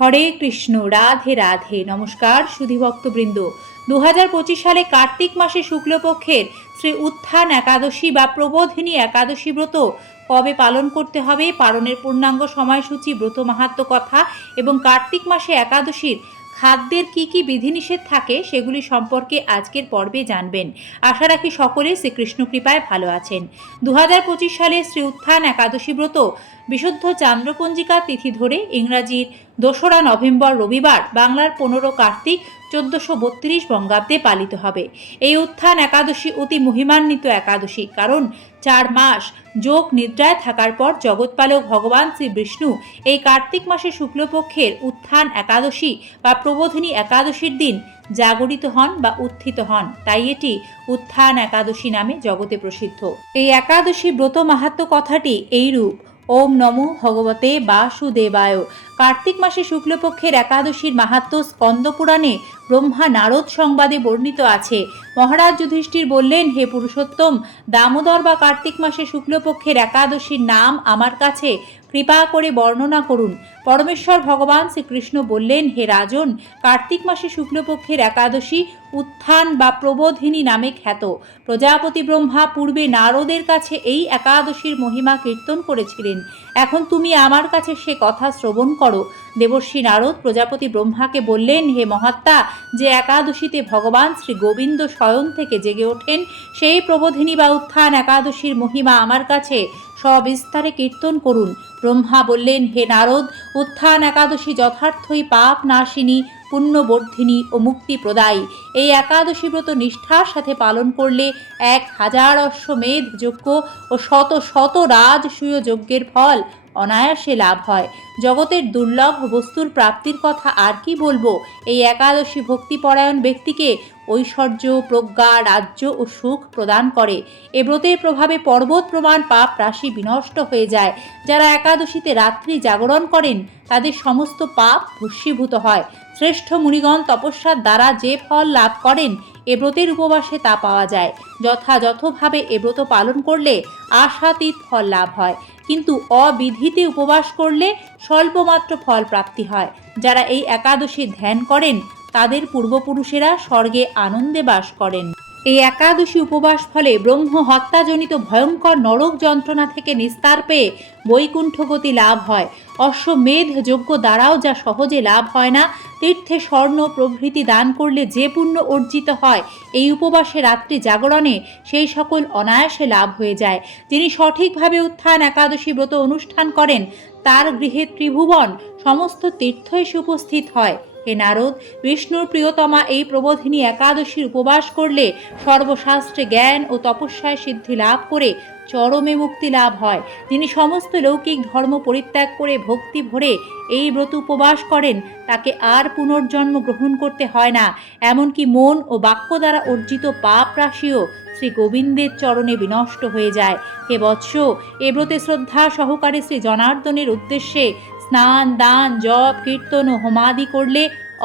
হরে কৃষ্ণ, রাধে রাধে। নমস্কার সুধীভক্তবৃন্দ দু হাজার পঁচিশ সালে কার্তিক মাসে শুক্লপক্ষের শ্রী উত্থান একাদশী বা প্রবোধিনী একাদশী ব্রত কবে পালন করতে হবে? পালনের পূর্ণাঙ্গ সময়সূচি, ব্রত মাহাত্ম কথা এবং কার্তিক মাসে একাদশীর খাদ্যের কি কি বিধিনিষেধ থাকে সেগুলি সম্পর্কে আজকের পর্বে জানবেন। আশা রাখি সকলে শ্রীকৃষ্ণ কৃপায় ভালো আছেন। দু হাজার পঁচিশ সালে শ্রী উত্থান একাদশী ব্রত বিশুদ্ধ চান্দ্রপঞ্জিকা তিথি ধরে ইংরাজির দোসরা নভেম্বর রবিবার বাংলার পনেরো কার্তিক চোদ্দশো বত্রিশ বঙ্গাব্দে পালিত হবে। এই উত্থান একাদশী অতি মহিমান্বিত একাদশী কারণ চার মাস যোগ নিদ্রায় থাকার পর জগৎপালক ভগবান শ্রী বিষ্ণু এই কার্তিক মাসে শুক্লপক্ষের উত্থান একাদশী বা প্রবোধিনী একাদশীর দিন জাগরিত হন বা উত্থিত হন। তাই এটি উত্থান একাদশী নামে জগতে প্রসিদ্ধ। এই একাদশী ব্রত মাহাত্ম কথাটি এইরূপ ওম নমো ভগবতে বাসুদেবায়। কার্তিক মাসে শুক্লপক্ষের একাদশীর মাহাত্ম স্কন্দপুরাণে ব্রহ্মা নারদ সংবাদে বর্ণিত আছে। মহারাজ যুধিষ্ঠির বললেন, হে পুরুষোত্তম, দামোদর বা কার্তিক মাসে শুক্লপক্ষের একাদশীর নাম আমার কাছে কৃপা করে বর্ণনা করুন। পরমেশ্বর ভগবান শ্রীকৃষ্ণ বললেন, হে রাজন, কার্তিক মাসে শুক্লপক্ষের একাদশী উত্থান বা প্রবোধিনী নামে খ্যাত। প্রজাপতি ব্রহ্মা পূর্বে নারদের কাছে এই একাদশীর মহিমা কীর্তন করেছিলেন। এখন তুমি আমার কাছে সে কথা শ্রবণ করো। দেবর্ষী নারদ প্রজাপতি ব্রহ্মাকে বললেন, হে মহাত্মা, যে একাদশীতে ভগবান শ্রী গোবিন্দ স্বয়ং থেকে জেগে ওঠেন সেই প্রবোধিনী বা উত্থান একাদশীর মহিমা আমার কাছে। সবিস্তারে কীর্তন করুন। ব্রহ্মা বললেন, হে নারদ, উত্থান একাদশী যথার্থই পাপ নাশিনী, পুণ্যবর্ধিনী ও মুক্তি প্রদায়ী। এই একাদশী ব্রত নিষ্ঠার সাথে পালন করলে এক হাজার অশ্বমেধ যজ্ঞ ও শত শত রাজসূয় যজ্ঞের ফল অনায়াসে লাভ হয়। জগতের দুর্লভ বস্তুর প্রাপ্তির কথা আর কি বলব? এই একাদশী ভক্তিপরায়ণ ব্যক্তিকে ঐশ্বর্য, প্রজ্ঞা, রাজ্য ও সুখ প্রদান করে। এ ব্রতের প্রভাবে পর্বত প্রমাণ পাপ রাশি বিনষ্ট হয়ে যায়। যারা একাদশীতে রাত্রি জাগরণ করেন, তাদের সমস্ত পাপ ভস্মীভূত হয়। শ্রেষ্ঠ মুনিগণ তপস্যার দ্বারা যে ফল লাভ করেন এ ব্রতের উপবাসে তা পাওয়া যায়। যথাযথভাবে এব্রত ব্রত পালন করলে আশাতীত ফল লাভ হয়। কিন্তু অবিধিতে উপবাস করলে স্বল্পমাত্র ফল প্রাপ্তি হয়। যারা এই একাদশী ধ্যান করেন, তাদের পূর্বপুরুষেরা স্বর্গে আনন্দে বাস করেন। এই একাদশী উপবাস ফলে ব্রহ্ম হত্যাজনিত ভয়ঙ্কর নরক যন্ত্রণা থেকে নিস্তার পেয়ে বৈকুণ্ঠগতি লাভ হয়। অশ্বমেধ যজ্ঞ দ্বারাও যা সহজে লাভ হয় না, তীর্থে স্বর্ণ প্রভৃতি দান করলে যে পুণ্য অর্জিত হয়, এই উপবাসে রাত্রি জাগরণে সেই সকল অনায়াসে লাভ হয়ে যায়। যিনি সঠিকভাবে উত্থান একাদশী ব্রত অনুষ্ঠান করেন, তার গৃহে ত্রিভুবন, সমস্ত তীর্থ এসে উপস্থিত হয়। হে নারদ, বিষ্ণুর প্রিয়তমা এই প্রবোধিনী একাদশীর উপবাস করলে সর্বশাস্ত্রে জ্ঞান ও তপস্যায় সিদ্ধি লাভ করে চরমে মুক্তি লাভ হয়। যিনি সমস্ত লৌকিক ধর্ম পরিত্যাগ করে ভক্তি ভরে এই ব্রত উপবাস করেন, তাকে আর পুনর্জন্ম গ্রহণ করতে হয় না। এমনকি মন ও বাক্য দ্বারা অর্জিত পাপ রাশিও শ্রী গোবিন্দের চরণে বিনষ্ট হয়ে যায়। হে বৎস, এ ব্রতে শ্রদ্ধা সহকারে শ্রী জনার্দনের উদ্দেশ্যে স্নান, দান, জপ, কীর্তন ও হোমাদি করলে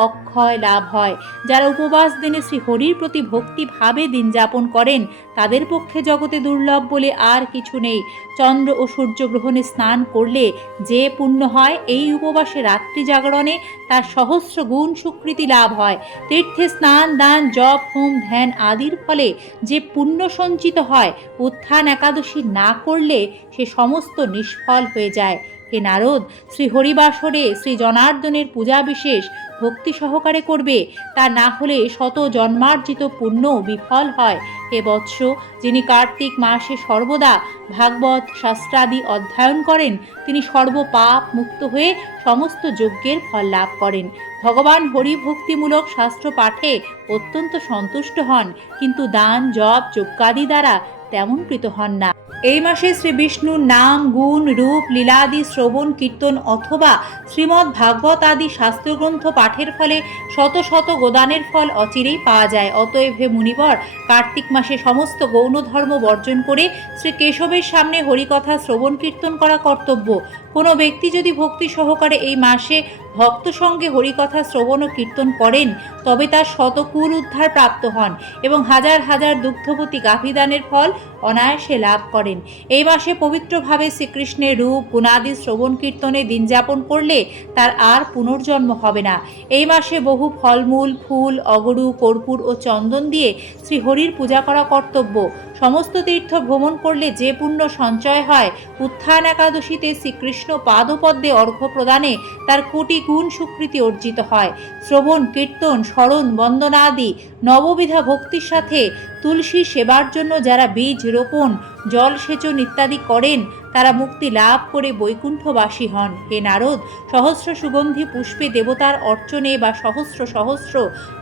অক্ষয় লাভ হয়। যারা উপবাস দিনে শ্রী হরির প্রতি ভক্তিভাবে দিন যাপন করেন, তাদের পক্ষে জগতে দুর্লভ বলে আর কিছু নেই। চন্দ্র ও সূর্যগ্রহণে স্নান করলে যে পুণ্য হয়, এই উপবাসে রাত্রি জাগরণে তার সহস্র গুণ স্বীকৃতি লাভ হয়। তীর্থে স্নান, দান, জপ, হোম, ধ্যান আদির ফলে যে পুণ্য সঞ্চিত হয়, উত্থান একাদশী না করলে সে সমস্ত নিষ্ফল হয়ে যায়। হে নারদ, শ্রী হরিবাসরে শ্রী জনার্দনের পূজা বিশেষ ভক্তি সহকারে করবে। তা না হলে শত জন্মার্জিত পুণ্য বিফল হয়। হে বৎস, যিনি কার্তিক মাসে সর্বদা ভাগবত শাস্ত্রাদি অধ্যয়ন করেন, তিনি সর্বপাপ মুক্ত হয়ে সমস্ত যজ্ঞের ফল লাভ করেন। ভগবান হরিভক্তিমূলক শাস্ত্র পাঠে অত্যন্ত সন্তুষ্ট হন, কিন্তু দান, জপ, যজ্ঞাদি দ্বারা তেমন কৃত হন না। এই মাসে শ্রী বিষ্ণুর নাম, গুণ, রূপ, লীলাদি, শ্রবণ, কীর্তন অথবা শ্রীমদ্ ভাগবত আদি শাস্ত্রগ্রন্থ পাঠের ফলে শত শত গোদানের ফল অচিরেই পাওয়া যায়। অতএব হে মুনিবর, কার্তিক মাসে সমস্ত গৌণ ধর্ম বর্জন করে শ্রী কেশবের সামনে হরিকথা, শ্রবণ, কীর্তন করা কর্তব্য। কোনো ব্যক্তি যদি ভক্তি সহকারে এই মাসে ভক্ত সঙ্গে হরিকথা, শ্রবণ ও কীর্তন করেন, তবে তার শতকুল উদ্ধার প্রাপ্ত হন এবং হাজার হাজার দুগ্ধবতী গাভীদানের ফল অনায়াসে লাভ করেন। এই মাসে পবিত্রভাবে শ্রীকৃষ্ণের রূপ, গুণাদি, শ্রবণ কীর্তনে দিন যাপন করলে তার আর পুনর্জন্ম হবে না। এই মাসে বহু ফলমূল, ফুল, অগরু, কর্পূর ও চন্দন দিয়ে শ্রীহরির পূজা করা কর্তব্য। সমস্ত তীর্থ ভ্রমণ করলে যে পুণ্য সঞ্চয় হয়, উত্থান একাদশীতে শ্রীকৃষ্ণ পাদপদ্মে অর্ঘ্য প্রদানে তার কোটি গুণ স্বীকৃতি অর্জিত হয়। শ্রবণ, কীর্তন, স্মরণ, বন্দনা আদি নববিধা ভক্তির সাথে তুলসী সেবার জন্য যারা বীজ রোপণ জল সেচন ইত্যাদি করেন, তারা মুক্তি লাভ করে বৈকুণ্ঠবাসী হন। হে নারদ, সহস্র সুগন্ধি পুষ্পে দেবতার অর্চনে বা সহস্র সহস্র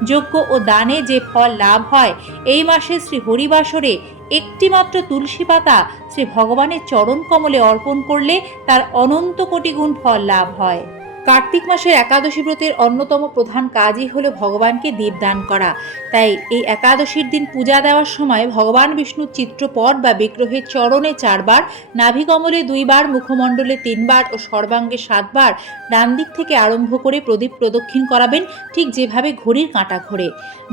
যজ্ঞ ও দানে যে ফল লাভ হয়, এই মাসে শ্রী হরিবাসরে একটিমাত্র তুলসী পাতা শ্রী ভগবানের চরণ কমলে অর্পণ করলে তার অনন্ত কোটি গুণ ফল লাভ হয়। কার্তিক মাসের একাদশী ব্রতের অন্যতম প্রধান কাজই হলো ভগবানকে দীপদান করা। তাই এই একাদশীর দিন পূজা দেওয়ার সময় ভগবান বিষ্ণুর চিত্রপট বা বিগ্রহের চরণে চারবার, নাভিকমলে দুইবার, মুখমণ্ডলে তিনবার ও সর্বাঙ্গে সাতবার ডান দিক থেকে আরম্ভ করে প্রদীপ প্রদক্ষিণ করাবেন ঠিক যেভাবে ঘড়ির কাঁটা ঘোরে।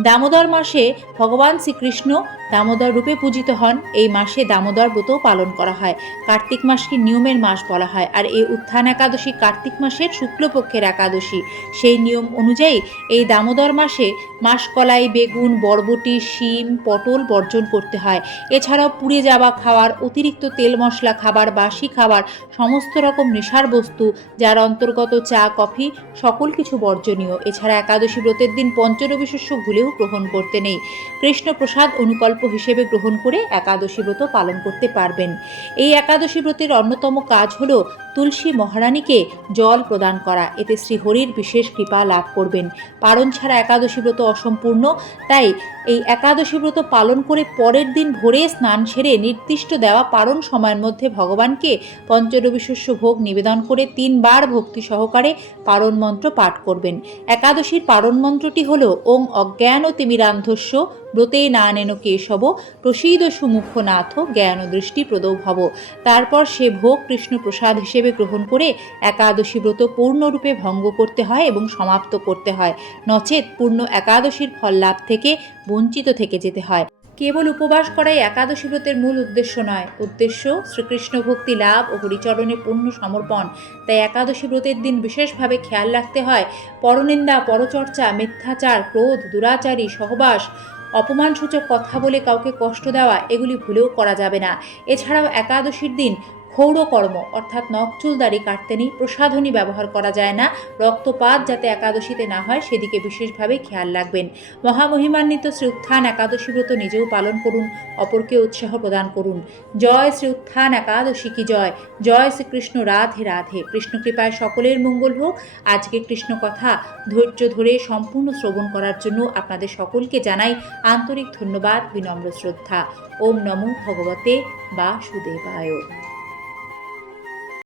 দামোদর মাসে ভগবান শ্রীকৃষ্ণ দামোদর রূপে পূজিত হন। এই মাসে দামোদর ব্রতও পালন করা হয়। কার্তিক মাসকে নিয়মের মাস বলা হয়। আর এই উত্থান একাদশী কার্তিক মাসের শুক্লপক্ষের একাদশী। সেই নিয়ম অনুযায়ী এই দামোদর মাসে মাসকলাই, বেগুন, বরবটি, শিম, পটল বর্জন করতে হয়। এছাড়াও পুড়ে যাওয়া খাওয়ার, অতিরিক্ত তেল মশলা খাবার, বাসি খাবার, সমস্ত রকম নেশার বস্তু যার অন্তর্গত চা, কফি সকল কিছু বর্জনীয়। এছাড়া একাদশী ব্রতের দিন পঞ্চরবি শস্য ভুলেও গ্রহণ করতে নেই। কৃষ্ণ প্রসাদ অনুকল্প হিসেবে গ্রহণ করে একাদশী ব্রত পালন করতে পারবেন। এই একাদশী ব্রতের অন্যতম কাজ হলো তুলসী মহারানীকে জল প্রদান করা। এতে শ্রীহরির বিশেষ কৃপা লাভ করবেন। পারণ ছাড়া একাদশী ব্রত অসম্পূর্ণ, তাই এই একাদশী ব্রত পালন করে পরের দিন ভোরে স্নান সেরে নির্দিষ্ট দেওয়া পারণ সময়ের মধ্যে ভগবানকে পঞ্চরবি শস্য ভোগ নিবেদন করে তিনবার ভক্তি সহকারে পারণ মন্ত্র পাঠ করবেন। একাদশীর পারণ মন্ত্রটি হল ওং অজ্ঞান ও তিমিরান্ধস্য ব্রতে না নেন কেশব প্রসীদ সুমুখনাথ জ্ঞান ও দৃষ্টি প্রদৌ ভব তারপর সে ভোগ কৃষ্ণ প্রসাদ হিসেবে গ্রহণ করে একাদশী ব্রত পূর্ণরূপে ভঙ্গ করতে হয় এবং সমাপ্ত করতে হয়। নচেত পূর্ণ একাদশীর ফল লাভ থেকে বঞ্চিত থেকে যেতে হয়। কেবল উপবাস করাই একাদশী ব্রতের মূল উদ্দেশ্য নয়। উদ্দেশ্য শ্রীকৃষ্ণ ভক্তি লাভ ও হরিচরণে পূর্ণ সমর্পণ। তাই একাদশী ব্রতের দিন বিশেষভাবে খেয়াল রাখতে হয়। পরনিন্দা, পরচর্চা, মিথ্যাচার, ক্রোধ, দুরাচারী, সহবাস, অপমানসূচক কথা বলে কাউকে কষ্ট দেওয়া, এগুলি ভুলেও করা যাবে না। এছাড়াও একাদশীর দিন ক্ষৌরকর্ম অর্থাৎ নখচুল দাড়ি কাটতে নেই, প্রসাধনী ব্যবহার করা যায় না, রক্তপাত যাতে একাদশীতে না হয় সেদিকে বিশেষভাবে খেয়াল রাখবেন। মহামহিমান্বিত শ্রী উত্থান একাদশী ব্রত নিজেও পালন করুন, অপরকে উৎসাহ প্রদান করুন। জয় শ্রী উত্থান একাদশী কি জয়? জয় শ্রীকৃষ্ণ, রাধে রাধে। কৃষ্ণ কৃপায় সকলের মঙ্গল হোক। আজকে কৃষ্ণ কথা ধৈর্য ধরে সম্পূর্ণ শ্রবণ করার জন্য আপনাদের সকলকে জানাই আন্তরিক ধন্যবাদ, বিনম্র শ্রদ্ধা। ওম নমো ভগবতে বাসুদেবায়।